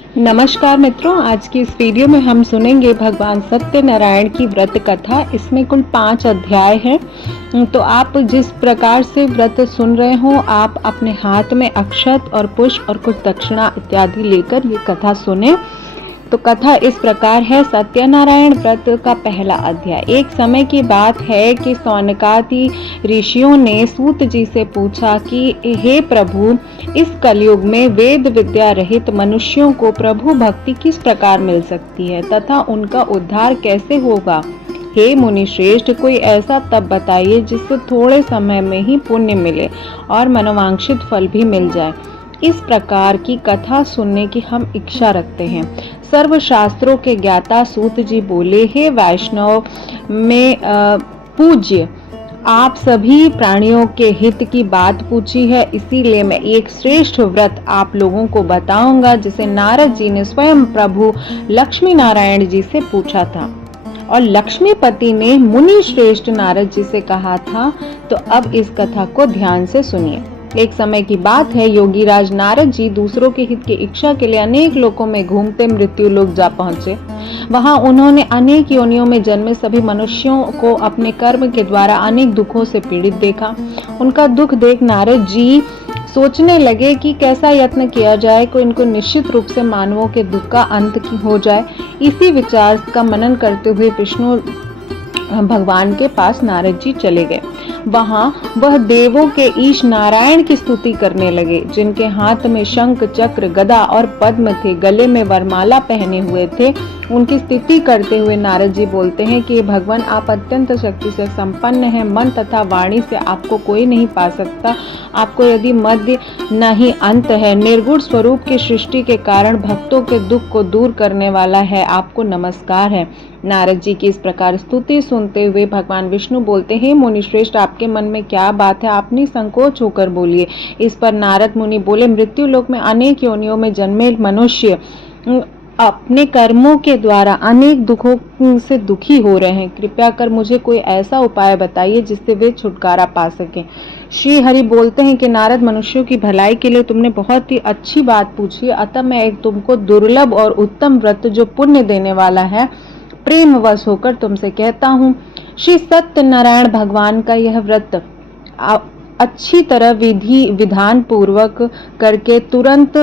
नमस्कार मित्रों, आज की इस वीडियो में हम सुनेंगे भगवान सत्यनारायण की व्रत कथा। इसमें कुल 5 अध्याय हैं। तो आप जिस प्रकार से व्रत सुन रहे हो, आप अपने हाथ में अक्षत और पुष्प और कुछ दक्षिणा इत्यादि लेकर ये कथा सुने। तो कथा इस प्रकार है। सत्यनारायण व्रत का पहला अध्याय। एक समय की बात है कि सौनकादि ऋषियों ने सूत जी से पूछा कि हे प्रभु, इस कलयुग में वेद विद्या रहित मनुष्यों को प्रभु भक्ति किस प्रकार मिल सकती है तथा उनका उद्धार कैसे होगा। हे मुनि श्रेष्ठ, कोई ऐसा तप बताइए जिससे थोड़े समय में ही पुण्य मिले और मनोवांछित फल भी मिल जाए। इस प्रकार की कथा सुनने की हम इच्छा रखते हैं। सर्व शास्त्रों के ज्ञाता सूत जी बोले, हे वैष्णव में पूज्य, आप सभी प्राणियों के हित की बात पूछी है, इसीलिए मैं एक श्रेष्ठ व्रत आप लोगों को बताऊंगा जिसे नारद जी ने स्वयं प्रभु लक्ष्मी नारायण जी से पूछा था और लक्ष्मीपति ने मुनि श्रेष्ठ नारद जी से कहा था। तो अब इस कथा को ध्यान से सुनिए। एक समय की बात है, योगीराज नारद जी दूसरों के हित की इच्छा के लिए अनेक लोकों में घूमते मृत्यु लोक जा पहुंचे। वहां उन्होंने अनेक योनियों में जन्मे सभी मनुष्यों को अपने कर्म के द्वारा अनेक दुखों से पीड़ित देखा। उनका दुख देख नारद जी सोचने लगे कि कैसा यत्न किया जाए कि इनको निश्चित रूप से मानवों के दुख का अंत हो जाए। इसी विचार का मनन करते हुए विष्णु भगवान के पास नारद जी चले गए। वहां वह देवों के ईश नारायण की स्तुति करने लगे, जिनके हाथ में शंख चक्र गदा और पद्म थे, गले में वरमाला पहने हुए थे। उनकी स्तुति करते हुए नारद जी बोलते हैं कि भगवान, आप अत्यंत शक्ति से संपन्न हैं, मन तथा वाणी से आपको कोई नहीं पा सकता। आपको यदि मध्य नहीं अंत है, निर्गुण स्वरूप की सृष्टि के कारण भक्तों के दुख को दूर करने वाला है, आपको नमस्कार है। नारद जी की इस प्रकार स्तुति सुनते हुए भगवान विष्णु बोलते हैं, मुनि श्रेष्ठ, आपके मन में क्या बात है, आप निसंकोच होकर बोलिए। इस पर नारद मुनि बोले, मृत्यु लोक में अनेक योनियों में जन्मे मनुष्य अपने कर्मों के द्वारा अनेक दुखों से दुखी हो रहे हैं। कृपया कर मुझे कोई ऐसा उपाय बताइए जिससे वे छुटकारा पा सकें। श्री हरि बोलते हैं कि नारद, मनुष्यों की भलाई के लिए तुमने बहुत ही अच्छी बात पूछी, अतः मैं एक तुमको दुर्लभ और उत्तम व्रत जो पुण्य देने वाला है प्रेम वश होकर तुमसे कहता हूँ। श्री सत्यनारायण भगवान का यह व्रत अच्छी तरह विधान पूर्वक करके तुरंत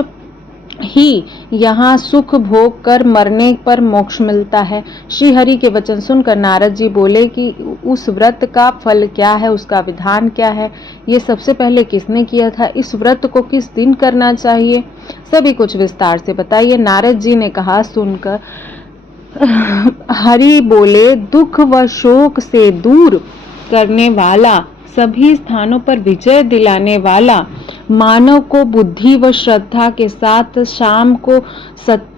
ही यहाँ सुख भोग कर मरने पर मोक्ष मिलता है। श्री हरि के वचन सुनकर नारद जी बोले कि उस व्रत का फल क्या है, उसका विधान क्या है, ये सबसे पहले किसने किया था, इस व्रत को किस दिन करना चाहिए, सभी कुछ विस्तार से बताइए। नारद जी ने कहा। सुनकर हरि बोले, दुख व शोक से दूर करने वाला, सभी स्थानों पर विजय दिलाने वाला, मानव को बुद्धि व श्रद्धा के साथ शाम को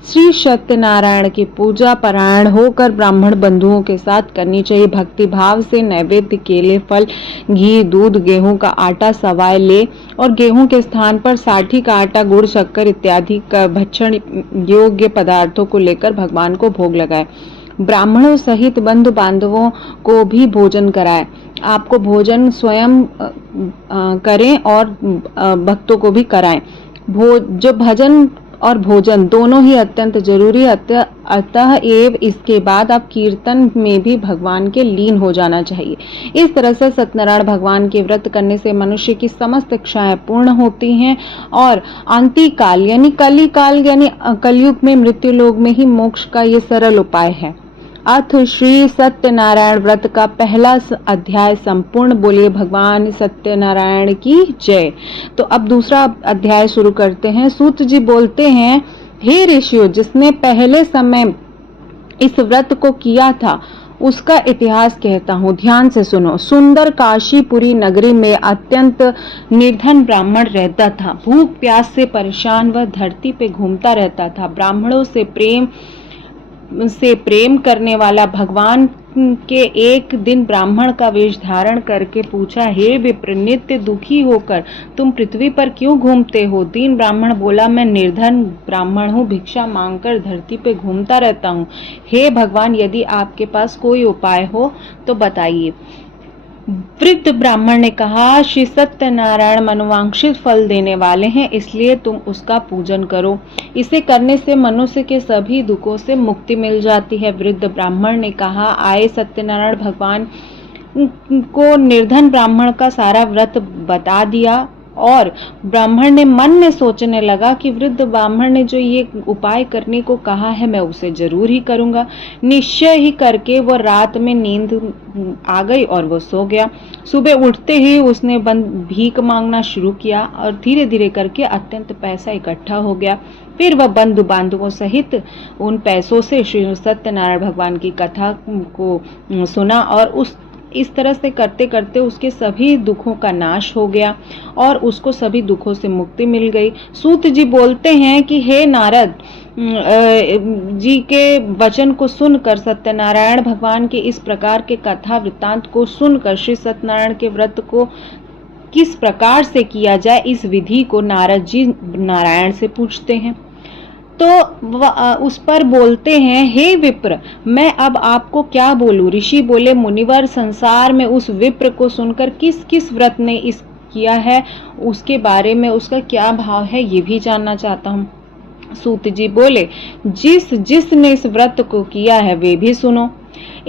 श्री सत्यनारायण की पूजा परायण होकर ब्राह्मण बंधुओं के साथ करनी चाहिए। भक्ति भाव से नैवेद्य, केले, फल, घी, दूध, गेहूं का आटा सवाय ले और गेहूं के स्थान पर साठी का आटा, गुड़, शक्कर इत्यादि का भक्षण योग्य पदार्थों को लेकर भगवान को भोग लगाए। ब्राह्मणों सहित बंधु बांधवों को भी भोजन कराए। आपको भोजन स्वयं करें और भक्तों को भी कराएं। जो भजन और भोजन दोनों ही अत्यंत जरूरी, अतः एव इसके बाद आप कीर्तन में भी भगवान के लीन हो जाना चाहिए। इस तरह से सत्यनारायण भगवान के व्रत करने से मनुष्य की समस्त इच्छाएं पूर्ण होती हैं और अंतिकाल यानी कलिकाल यानी कलयुग में मृत्यु लोक में ही मोक्ष का ये सरल उपाय है। अथ श्री सत्यनारायण व्रत का पहला अध्याय संपूर्ण। बोलिए भगवान सत्यनारायण की जय। तो अब दूसरा अध्याय शुरू करते हैं। सूत जी बोलते हैं, हे ऋषियों, जिसने पहले समय इस व्रत को किया था उसका इतिहास कहता हूँ, ध्यान से सुनो। सुंदर काशीपुरी नगरी में अत्यंत निर्धन ब्राह्मण रहता था। भूख प्यास से परेशान वह धरती पे घूमता रहता था। ब्राह्मणों से प्रेम करने वाला भगवान के एक दिन ब्राह्मण का वेश धारण करके पूछा, हे विप्र, नित्य दुखी होकर तुम पृथ्वी पर क्यों घूमते हो? दीन ब्राह्मण बोला, मैं निर्धन ब्राह्मण हूँ, भिक्षा मांगकर धरती पे घूमता रहता हूँ। हे भगवान, यदि आपके पास कोई उपाय हो तो बताइए। वृद्ध ब्राह्मण ने कहा, श्री सत्यनारायण मनोवांछित फल देने वाले हैं, इसलिए तुम उसका पूजन करो। इसे करने से मनुष्य के सभी दुखों से मुक्ति मिल जाती है। वृद्ध ब्राह्मण ने कहा, आए सत्यनारायण भगवान को निर्धन ब्राह्मण का सारा व्रत बता दिया और ब्राह्मण ने मन में सोचने लगा कि वृद्ध ब्राह्मण ने जो ये उपाय करने को कहा है मैं उसे जरूर ही करूंगा। निश्चय ही करके वो रात में नींद आ गई और वो सो गया। सुबह उठते ही उसने भीख मांगना शुरू किया और धीरे धीरे करके अत्यंत पैसा इकट्ठा हो गया। फिर वह बंधु बांधवों सहित उन पैसों से श्री सत्यनारायण भगवान की कथा को सुना और इस तरह से करते करते उसके सभी दुखों का नाश हो गया और उसको सभी दुखों से मुक्ति मिल गई। सूत जी बोलते हैं कि हे नारद जी के वचन को सुनकर, सत्यनारायण भगवान के इस प्रकार के कथा वृत्तांत को सुनकर श्री सत्यनारायण के व्रत को किस प्रकार से किया जाए, इस विधि को नारद जी नारायण से पूछते हैं। तो उस पर बोलते हैं, हे विप्र, मैं अब आपको क्या बोलूं। ऋषि बोले, मुनिवर, संसार में उस विप्र को सुनकर किस किस व्रत ने इस किया है उसके बारे में उसका क्या भाव है ये भी जानना चाहता हूँ। सूत जी बोले, जिसने इस व्रत को किया है वे भी सुनो।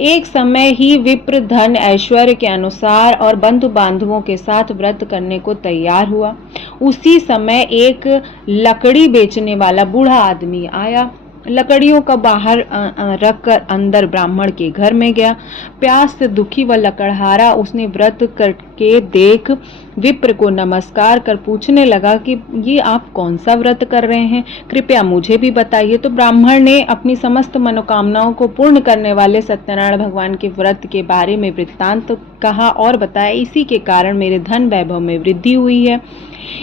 एक समय ही विप्र धन ऐश्वर्य के अनुसार और बंधु बांधवों के साथ व्रत करने को तैयार हुआ। उसी समय एक लकड़ी बेचने वाला बूढ़ा आदमी आया। लकड़ियों का बाहर रखकर अंदर ब्राह्मण के घर में गया। प्यास से दुखी व लकड़हारा उसने व्रत करके देख विप्र को नमस्कार कर पूछने लगा कि ये आप कौन सा व्रत कर रहे हैं, कृपया मुझे भी बताइए। तो ब्राह्मण ने अपनी समस्त मनोकामनाओं को पूर्ण करने वाले सत्यनारायण भगवान के व्रत के बारे में वृत्तांत कहा और बताया, इसी के कारण मेरे धन वैभव में वृद्धि हुई है।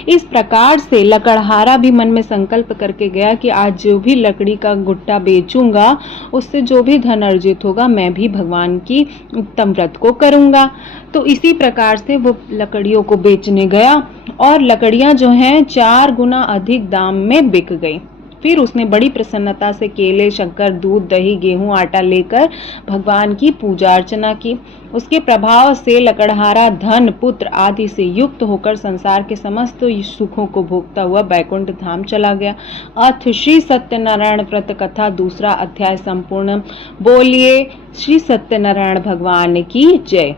इस प्रकार से लकड़हारा भी मन में संकल्प करके गया कि आज जो भी लकड़ी का गुट्टा बेचूंगा उससे जो भी धन अर्जित होगा मैं भी भगवान की उत्तम व्रत को करूंगा। तो इसी प्रकार से वो लकड़ियों को बेचने गया और लकड़ियां जो हैं 4 गुना अधिक दाम में बिक गई। फिर उसने बड़ी प्रसन्नता से केले, शक्कर, दूध, दही, गेहूं, आटा लेकर भगवान की पूजा अर्चना की। उसके प्रभाव से लकड़हारा धन, पुत्र आदि से युक्त होकर संसार के समस्त सुखों को भोगता हुआ बैकुंठ धाम चला गया। अथ श्री सत्यनारायण व्रत कथा 2 अध्याय संपूर्ण। बोलिए श्री सत्यनारायण भगवान की जय।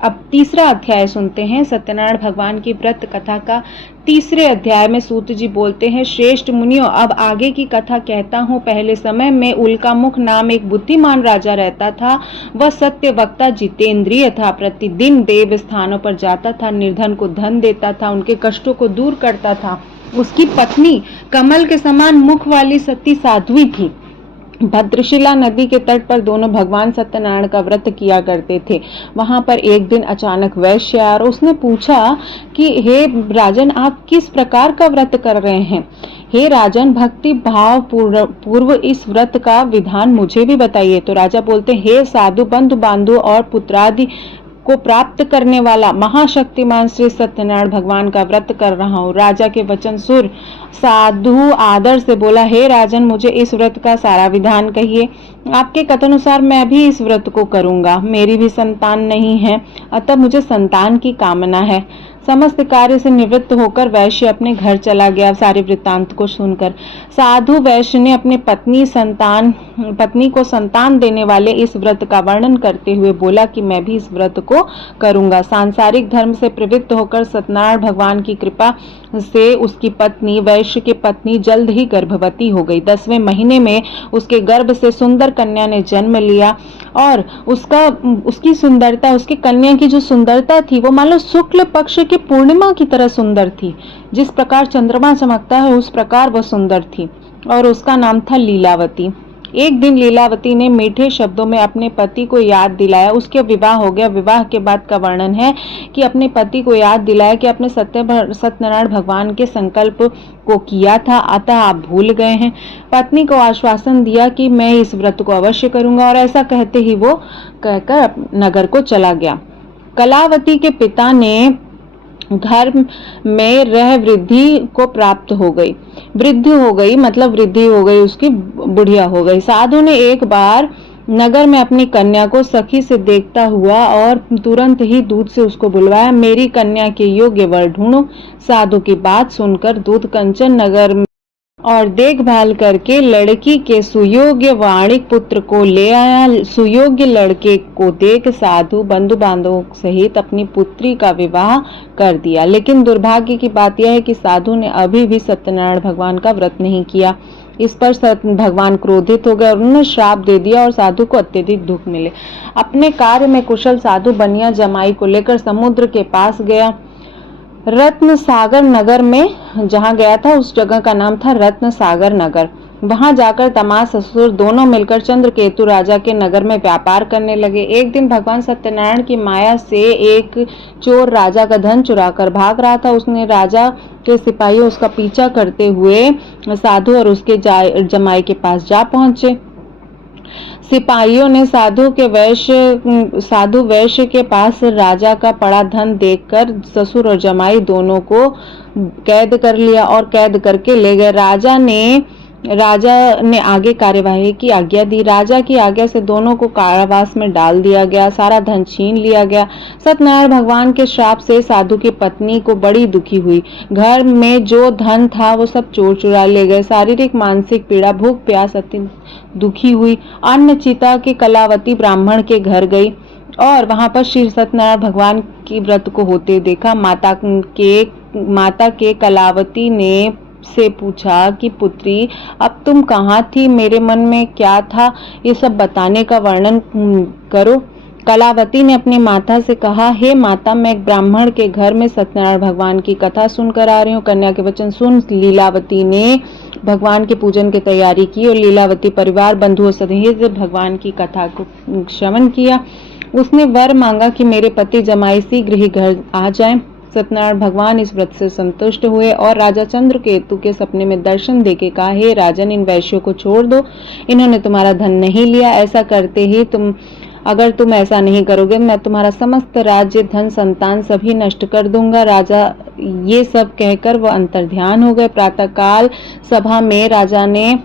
अब 3 अध्याय सुनते हैं। सत्यनारायण भगवान की व्रत कथा का 3 अध्याय में सूत जी बोलते हैं, श्रेष्ठ मुनियों, अब आगे की कथा कहता हूँ। पहले समय में उल्कामुख नाम एक बुद्धिमान राजा रहता था। वह सत्य वक्ता, जितेंद्रिय था। प्रतिदिन देव स्थानों पर जाता था, निर्धन को धन देता था, उनके कष्टों को दूर करता था। उसकी पत्नी कमल के समान मुख वाली सती साध्वी थी। भद्रशिला नदी के तट पर दोनों भगवान सत्यनारायण का व्रत किया करते थे। वहां पर एक दिन अचानक वैश्य आया और उसने पूछा कि हे राजन, आप किस प्रकार का व्रत कर रहे हैं। हे राजन, भक्ति भाव पूर्व इस व्रत का विधान मुझे भी बताइए। तो राजा बोलते, हे साधु, बंधु बांधु और पुत्रादि को प्राप्त करने वाला महाशक्तिमान श्री सत्यनारायण भगवान का व्रत कर रहा हूँ। राजा के वचन सुर साधु आदर से बोला, हे राजन, मुझे इस व्रत का सारा विधान कहिए। आपके कथनानुसार मैं भी इस व्रत को करूंगा। मेरी भी संतान नहीं है, अतः मुझे संतान की कामना है। समस्त कार्य से निवृत्त होकर वैश्य अपने घर चला गया। सारे वृत्तांत को सुनकर साधु वैश्य ने अपने पत्नी को संतान देने वाले इस व्रत का वर्णन करते हुए बोला कि मैं भी इस व्रत को करूंगा। सांसारिक धर्म से प्रवृत्त होकर सत्यनारायण भगवान की कृपा से उसकी पत्नी, वैश्य की पत्नी, जल्द ही गर्भवती हो गई। 10वें महीने में उसके गर्भ से सुंदर कन्या ने जन्म लिया और उसकी सुंदरता, उसकी कन्या की जो सुंदरता थी वो मान लो शुक्ल पक्ष की पूर्णिमा की तरह सुंदर थी। जिस प्रकार चंद्रमा चमकता है उस प्रकार वह सुंदर थी और उसका नाम था लीलावती। एक दिन लीलावती ने मीठे शब्दों में अपने पति को याद दिलाया। उसके विवाह हो गया। विवाह के बाद का वर्णन है कि अपने पति को याद दिलाया कि अपने सत्यनारायण भगवान के संकल्प को किया था, अतः आप भूल गए हैं। पत्नी को आश्वासन दिया कि मैं इस व्रत को अवश्य करूंगा और ऐसा कहते ही वो कहकर नगर को चला गया। कलावती के पिता ने घर में रह वृद्धि को प्राप्त हो गई। वृद्धि हो गई मतलब वृद्धि हो गई, उसकी बुढ़िया हो गई। साधु ने एक बार नगर में अपनी कन्या को सखी से देखता हुआ और तुरंत ही दूत से उसको बुलवाया। मेरी कन्या के योग्य वर ढूंढो। साधु की बात सुनकर दूत कंचन नगर और देखभाल करके लड़की के सुयोग्य वाणिक पुत्र को ले आया। सुयोग्य लड़के को देख साधु बंधु बांधवों सहित अपनी पुत्री का विवाह कर दिया। लेकिन दुर्भाग्य की बात यह है कि साधु ने अभी भी सत्यनारायण भगवान का व्रत नहीं किया। इस पर भगवान क्रोधित हो गए और उन्होंने श्राप दे दिया और साधु को अत्यधिक दुख मिले। अपने कार्य में कुशल साधु बनिया जमाई को लेकर समुद्र के पास गया। रत्न सागर नगर में जहां गया था उस जगह का नाम था रत्न सागर नगर। वहां जाकर दामाद ससुर दोनों मिलकर चंद्रकेतु राजा के नगर में व्यापार करने लगे। एक दिन भगवान सत्यनारायण की माया से एक चोर राजा का धन चुराकर भाग रहा था। उसने राजा के सिपाही उसका पीछा करते हुए साधु और उसके जमाई के पास जा पहुंचे। सिपाहियों ने साधु वैश्य के पास राजा का पड़ा धन देखकर ससुर और जमाई दोनों को कैद कर लिया और कैद करके ले गए। राजा ने आगे कार्यवाही की आज्ञा दी। राजा की आज्ञा से दोनों को कारावास में डाल दिया गया। सारा धन छीन लिया गया। सत्यनारायण भगवान के श्राप से साधु की पत्नी को बड़ी दुखी हुई। घर में जो धन था वो सब चोर चुरा ले गए। शारीरिक मानसिक पीड़ा, भूख प्यास अत्यंत दुखी हुई। अन्न चिता के कलावती ब्राह्मण के घर गई और वहां पर श्री सत्यनारायण भगवान की व्रत को होते देखा। माता के कलावती ने से पूछा कि पुत्री, अब तुम कहाँ थी, मेरे मन में क्या था, ये सब बताने का वर्णन करो। कलावती ने अपनी माता से कहा, हे माता, मैं एक ब्राह्मण के घर में सत्यनारायण भगवान की कथा सुनकर आ रही हूँ। कन्या के वचन सुन लीलावती ने भगवान के पूजन की तैयारी की और लीलावती परिवार बंधुओं सहित भगवान की कथा को श्रवण किया। उसने वर मांगा कि मेरे पति जमाई शीघ्र ही घर आ जाएं। सत्यनारायण भगवान इस व्रत से संतुष्ट हुए और राजा चंद्रकेतु के सपने में दर्शन देके कहा, हे राजन, इन वैश्यों को छोड़ दो, इन्होंने तुम्हारा धन नहीं लिया। ऐसा करते ही अगर तुम ऐसा नहीं करोगे मैं तुम्हारा समस्त राज्य, धन, संतान सभी नष्ट कर दूंगा। राजा ये सब कहकर वह अंतर्ध्यान हो गए। प्रातःकाल सभा में राजा ने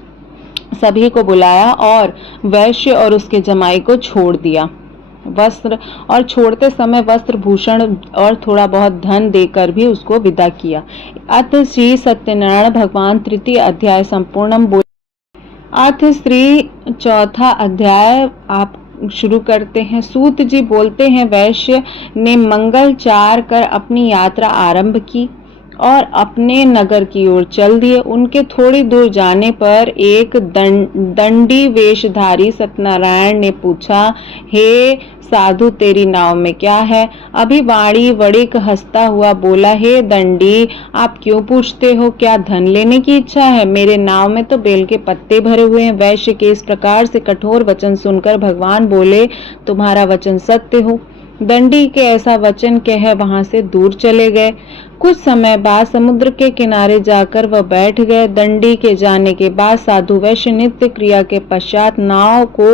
सभी को बुलाया और वैश्य और उसके जमाई को छोड़ दिया। वस्त्र और छोड़ते समय वस्त्र भूषण और थोड़ा बहुत धन देकर भी उसको विदा किया। अथ श्री सत्यनारायण भगवान तृतीय अध्याय संपूर्णम बोल। अथ श्री चौथा अध्याय आप शुरू करते हैं। सूत जी बोलते हैं, वैश्य ने मंगल चार कर अपनी यात्रा आरंभ की और अपने नगर की ओर चल दिए। उनके थोड़ी दूर जाने पर एक दंडी वेशधारी सत्यनारायण ने पूछा, हे साधु, तेरी नाव में क्या है? अभी वाणी वड़िक हंसता हुआ बोला, हे दंडी, आप क्यों पूछते हो? क्या धन लेने की इच्छा है? मेरे नाव में तो बेल के पत्ते भरे हुए हैं। वैश्य के इस प्रकार से कठोर वचन सुनकर भगवान बोले, तुम्हारा वचन सत्य हो। दंडी के ऐसा वचन कह वहां से दूर चले गए। कुछ समय बाद समुद्र के किनारे जाकर वह बैठ गए। दंडी के जाने के बाद साधु वैश्य नित्य क्रिया के पश्चात नाव को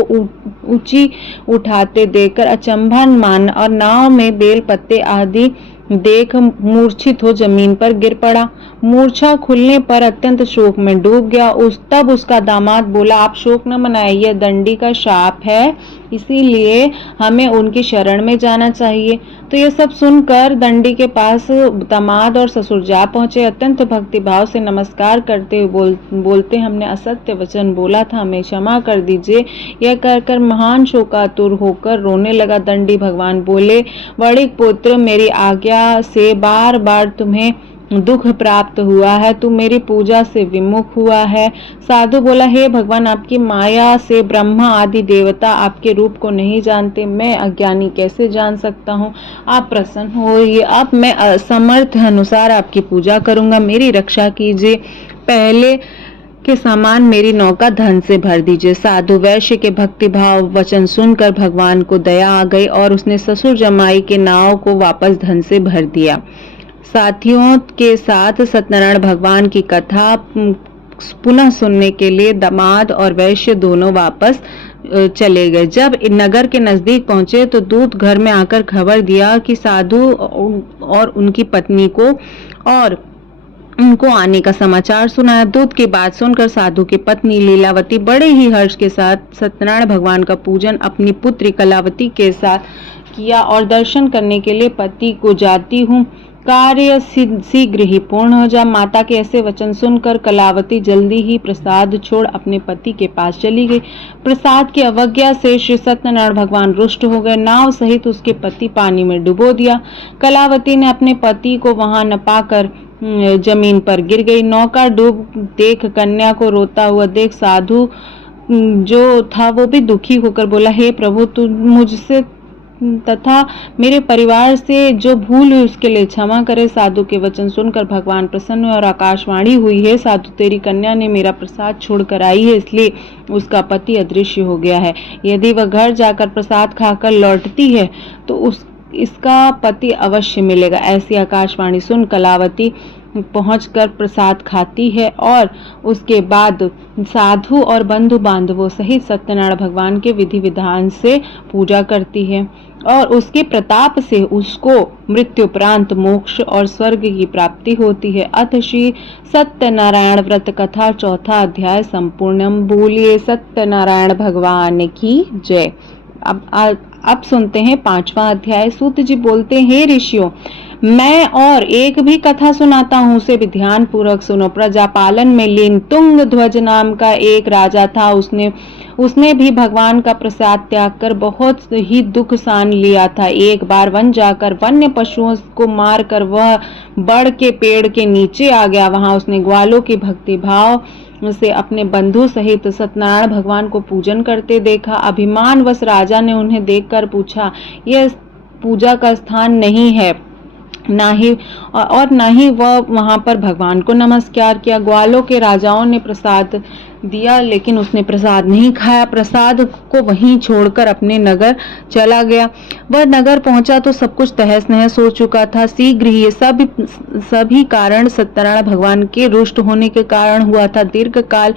ऊंची उठाते देखकर अचंभा मान और नाव में बेल पत्ते आदि देख मूर्छित हो जमीन पर गिर पड़ा। मूर्छा खुलने पर अत्यंत शोक में डूब गया। तब उसका दामाद बोला, आप शोक न मनाइए, यह दंडी का शाप है, इसीलिए हमें उनकी शरण में जाना चाहिए। तो ये सब सुनकर दंडी के पास दामाद और ससुर जा पहुंचे। अत्यंत भक्ति भाव से नमस्कार करते हुए बोलते, हमने असत्य वचन बोला था, हमें क्षमा कर दीजिए। यह कहकर महान शोकातुर होकर रोने लगा। दंडी भगवान बोले, वणिक पुत्र, मेरी आज्ञा से बार बार तुम्हें दुख प्राप्त हुआ है, तू मेरी पूजा से विमुख हुआ है। साधु बोला, हे भगवान, आपकी माया से ब्रह्मा आदि देवता आपके रूप को नहीं जानते, मैं अज्ञानी कैसे जान सकता हूँ? आप प्रसन्न होइए, अब मैं असमर्थ अनुसार आपकी पूजा करूंगा, मेरी रक्षा कीजिए। पहले के समान मेरी नौका धन से भर दीजिए। साधु वैश्य के भक्ति भाव वचन सुनकर भगवान को दया आ गई और उसने ससुर जमाई के नाव को वापस धन से भर दिया। साथियों के साथ सत्यनारायण भगवान की कथा पुनः सुनने के लिए दामाद और वैश्य दोनों वापस चले गए। जब नगर के नजदीक पहुंचे तो दूत घर में आकर खबर दिया कि साधु और उनकी पत्नी को और उनको आने का समाचार सुनाया। दूत की बात सुनकर साधु की पत्नी लीलावती बड़े ही हर्ष के साथ सत्यनारायण भगवान का पूजन अपनी पुत्री कलावती के साथ किया और दर्शन करने के लिए पति को जाती हूँ, कार्य शीघ्र ही पूर्ण हो जा। माता के ऐसे वचन सुनकर कलावती जल्दी ही प्रसाद छोड़ अपने पति के पास चली गई। प्रसाद की अवज्ञा से श्री सत्यनारायण भगवान रुष्ट हो गए। नाव सहित उसके पति पानी में डुबो दिया। कलावती ने अपने पति को वहां न पाकर जमीन पर गिर गई। नौका डूब देख, कन्या को रोता हुआ देख साधु जो था वो भी दुखी होकर बोला, हे प्रभु, तू मुझसे तथा मेरे परिवार से जो भूल हुई उसके लिए क्षमा करे। साधु के वचन सुनकर भगवान प्रसन्न हुए और आकाशवाणी हुई, है साधु, तेरी कन्या ने मेरा प्रसाद छोड़कर आई है, इसलिए उसका पति अदृश्य हो गया है। यदि वह घर जाकर प्रसाद खाकर लौटती है तो इसका पति अवश्य मिलेगा। ऐसी आकाशवाणी सुन कलावती पहुंचकर प्रसाद खाती है और उसके बाद साधु और बंधु बांधवों सहित सत्यनारायण भगवान के विधि विधान से पूजा करती है और उसके प्रताप से उसको मृत्युपरांत मोक्ष और स्वर्ग की प्राप्ति होती है। अथ श्री सत्यनारायण व्रत कथा चौथा अध्याय संपूर्णम। बोलिए सत्यनारायण भगवान की जय। अब सुनते हैं पांचवा अध्याय। सूत जी बोलते हैं, हे ऋषियों, मैं और एक भी कथा सुनाता हूँ, उसे भी ध्यान पूर्वक सुनो। प्रजापालन में लीन तुंग ध्वज नाम का एक राजा था। उसने भी भगवान का प्रसाद त्याग कर बहुत ही दुख सान लिया था। एक बार वन जाकर वन्य पशुओं को मार कर वह बड़ के पेड़ के नीचे आ गया। वहां उसने ग्वालों की भक्ति भाव से अपने बंधु सहित सत्यनारायण भगवान को पूजन करते देखा। अभिमानवश राजा ने उन्हें देखकर पूछा, यह पूजा का स्थान नहीं है, ना ही वह वहां पर भगवान को नमस्कार किया। ग्वालों के राजाओं ने प्रसाद दिया, लेकिन उसने प्रसाद नहीं खाया। प्रसाद को वहीं छोड़कर अपने नगर चला गया। वह नगर पहुंचा तो सब कुछ तहस नहस हो चुका था। शीघ्र ही ये सभी कारण सत्यनारायण भगवान के रुष्ट होने के कारण हुआ था। दीर्घ काल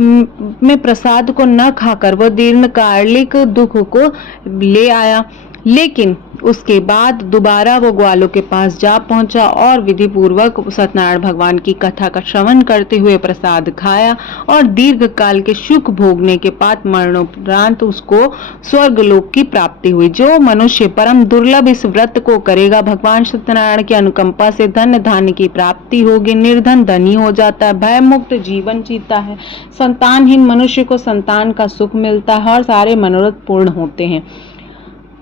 में प्रसाद को न खाकर वह दीर्घकालिक दुख को ले आया, लेकिन उसके बाद दोबारा वो ग्वालों के पास जा पहुंचा और विधि पूर्वक सत्यनारायण भगवान की कथा का श्रवण करते हुए प्रसाद खाया और दीर्घ काल के सुख भोगने के बाद मरणोपरांत उसको स्वर्गलोक की प्राप्ति हुई। जो मनुष्य परम दुर्लभ इस व्रत को करेगा, भगवान सत्यनारायण की अनुकंपा से धन धान्य की प्राप्ति होगी। निर्धन धनी हो जाता है, भय मुक्त जीवन जीता है, संतानहीन मनुष्य को संतान का सुख मिलता है और सारे मनोरथ पूर्ण होते हैं।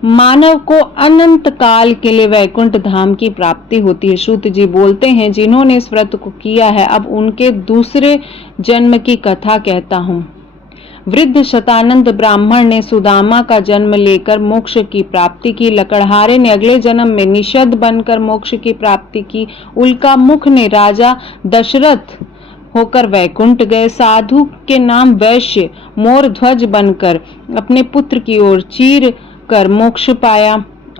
मानव को अनंत काल के लिए वैकुंठ धाम की प्राप्ति होती है। सूत जी बोलते हैं, जिन्होंने इस व्रत को किया है, अब उनके दूसरे जन्म की कथा कहता हूँ। वृद्ध शतानंद ब्राह्मण ने सुदामा का जन्म लेकर मोक्ष की प्राप्ति की। लकड़हारे ने अगले जन्म में निषद बनकर मोक्ष की प्राप्ति की। उल्का मुख ने राजा दशरथ होकर वैकुंठ गए। साधु के नाम वैश्य मोर ध्वज बनकर अपने पुत्र की ओर चीर कर मोक्ष पाया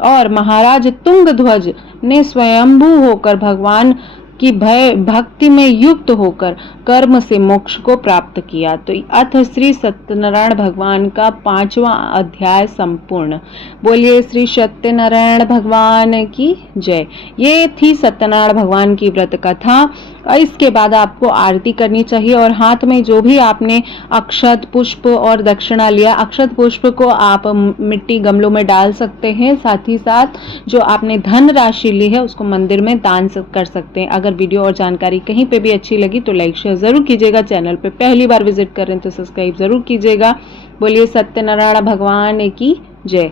और महाराज तुंग ध्वज ने स्वयंभू होकर भगवान की भक्ति में युक्त होकर कर्म से मोक्ष को प्राप्त किया। तो अथ श्री सत्यनारायण भगवान का पांचवा अध्याय संपूर्ण। बोलिए श्री सत्यनारायण भगवान की जय। ये थी सत्यनारायण भगवान की व्रत कथा। इसके बाद आपको आरती करनी चाहिए और हाथ में जो भी आपने अक्षत पुष्प और दक्षिणा लिया, अक्षत पुष्प को आप मिट्टी गमलों में डाल सकते हैं। साथ ही साथ जो आपने धन राशि ली है उसको मंदिर में दान कर सकते हैं। अगर वीडियो और जानकारी कहीं पे भी अच्छी लगी तो लाइक शेयर जरूर कीजिएगा। चैनल पे पहली बार विजिट कर रहे हैं तो सब्सक्राइब जरूर कीजिएगा। बोलिए सत्यनारायण भगवान की जय।